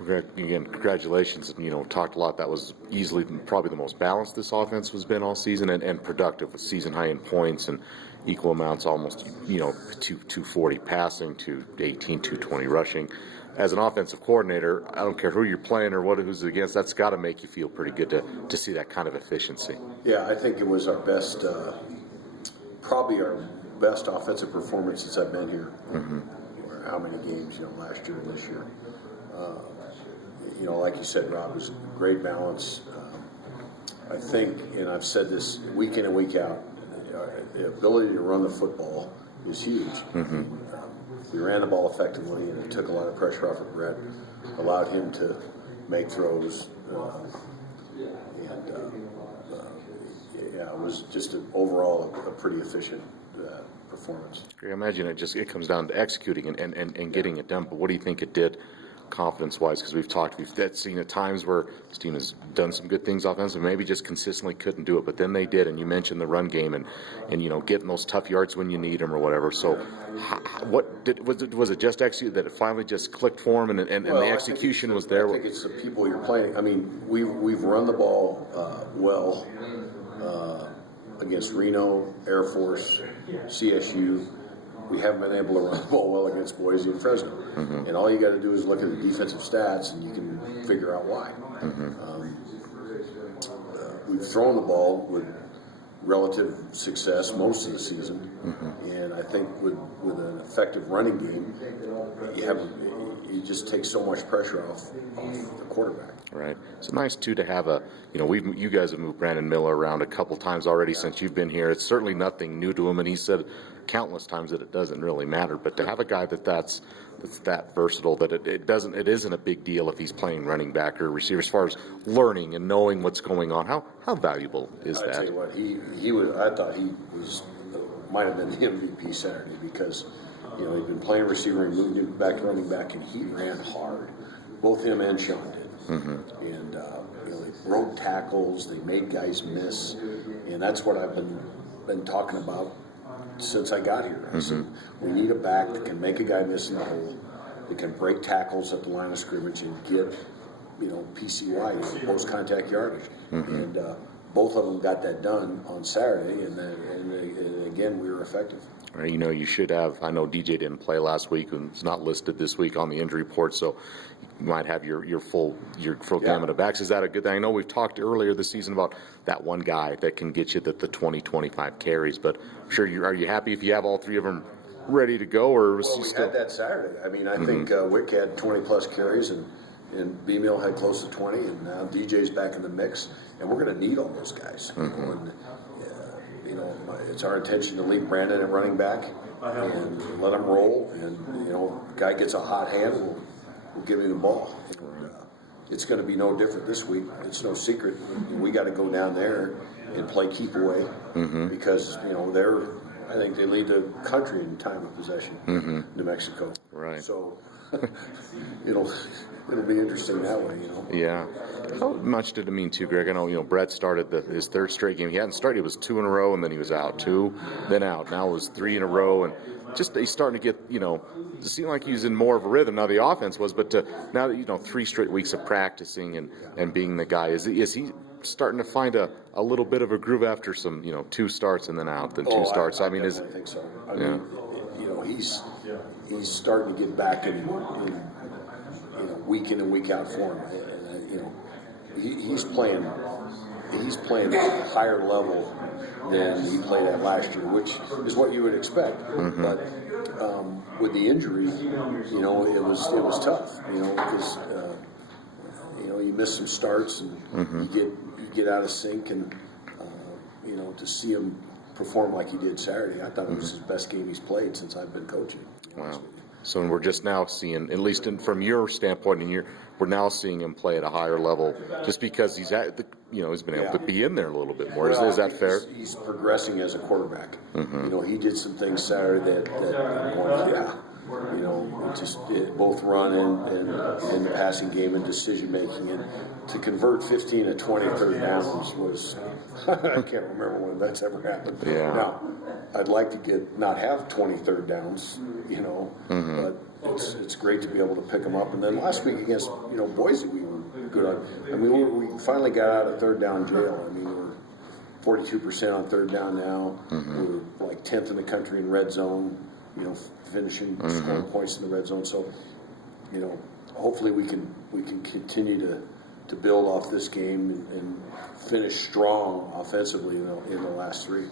Again, congratulations. Talked a lot. That was easily probably the most balanced this offense has been all season, and productive with season high in points and equal amounts, almost 240 passing to 220 rushing. As an offensive coordinator, I don't care who you're playing or who's against. That's got to make you feel pretty good to see that kind of efficiency. Yeah, I think it was our best, probably our best offensive performance since I've been here. Mm-hmm. How many games, last year and this year. Like you said, Rob, it was great balance. I think, and I've said this week in and week out, the ability to run the football is huge. Mm-hmm. We ran the ball effectively, and it took a lot of pressure off of Brett, allowed him to make throws, it was just overall a pretty efficient performance. I imagine it comes down to executing and getting it done. But what do you think it did confidence-wise? Because we've seen at times where this team has done some good things offensively, maybe just consistently couldn't do it, but then they did. And you mentioned the run game and getting those tough yards when you need them or whatever. So was it just execute that it finally just clicked for them and the execution was there? I think it's the people you're playing. I mean, we've run the ball well against Reno, Air Force, CSU. We haven't been able to run the ball well against Boise and Fresno. Mm-hmm. And all you got to do is look at the defensive stats and you can figure out why. Mm-hmm. We've thrown the ball with relative success most of the season. Mm-hmm. And I think with an effective running game, you just take so much pressure off the quarterback. Right. It's nice too to have you guys have moved Brandon Miller around a couple times already since you've been here. It's certainly nothing new to him, and he said countless times that it doesn't really matter. But to have a guy that's that versatile, that it isn't a big deal if he's playing running back or receiver as far as learning and knowing what's going on. How valuable is that? I tell you what, he was. I thought he was might have been the MVP Saturday because he'd been playing receiver and moved him back to running back, and he ran hard. Both him and Sean did. Mm-hmm. And they broke tackles, they made guys miss, and that's what I've been talking about since I got here. I said, we need a back that can make a guy miss in the hole, that can break tackles at the line of scrimmage and get PCY, post contact yardage. Mm-hmm. And both of them got that done on Saturday, and again we were effective. Right, you should have. I know DJ didn't play last week and it's not listed this week on the injury report, so you might have your full gamut of backs. Is that a good thing? I know we've talked earlier this season about that one guy that can get you the 20-25 carries, but I'm sure are you happy if you have all three of them ready to go, or was we had that Saturday. I mean, I think Wick had 20 plus carries and B-Mill had close to 20, and now DJ's back in the mix, and we're going to need all those guys. It's our intention to leave Brandon at running back and let him roll. And guy gets a hot hand, we'll give him the ball. And, it's going to be no different this week. It's no secret. We got to go down there and play keep away because I think they lead the country in time of possession. New Mexico. Right. So it'll be interesting that way, Yeah. How much did it mean too, Greg? I know, Brett started his third straight game. He hadn't started. It was 2 in a row, and then he was out. 2, then out. Now it was 3 in a row, and just he's starting to get, it seemed like he was in more of a rhythm. Now the offense was, but now that 3 straight weeks of practicing and being the guy, is he starting to find a little bit of a groove after some 2 starts and then out, then 2 starts? I think so. I mean, he's starting to get back in week in and week out form. He's playing at a higher level than he played at last year, which is what you would expect. But with the injury, it was tough. Because you miss some starts and you get out of sync, and to see him perform like he did Saturday, I thought it was his best game he's played since I've been coaching. Wow. So we're just now seeing, at least from your standpoint, we're now seeing him play at a higher level, just because he's he's been able to be in there a little bit more. Is that fair? He's progressing as a quarterback. He did some things Saturday that just both run and the passing game and decision making, and to convert 15 to 20 third downs was I can't remember when that's ever happened. Yeah. Now I'd like to not have 20 third downs, but it's great to be able to pick them up. And then last week against Boise, we were good on. I mean, we finally got out of third down jail. I mean, we're 42% on third down now. We're like 10th in the country in red zone. Finishing scoring points in the red zone. So, hopefully we can continue to build off this game and finish strong offensively in the last three.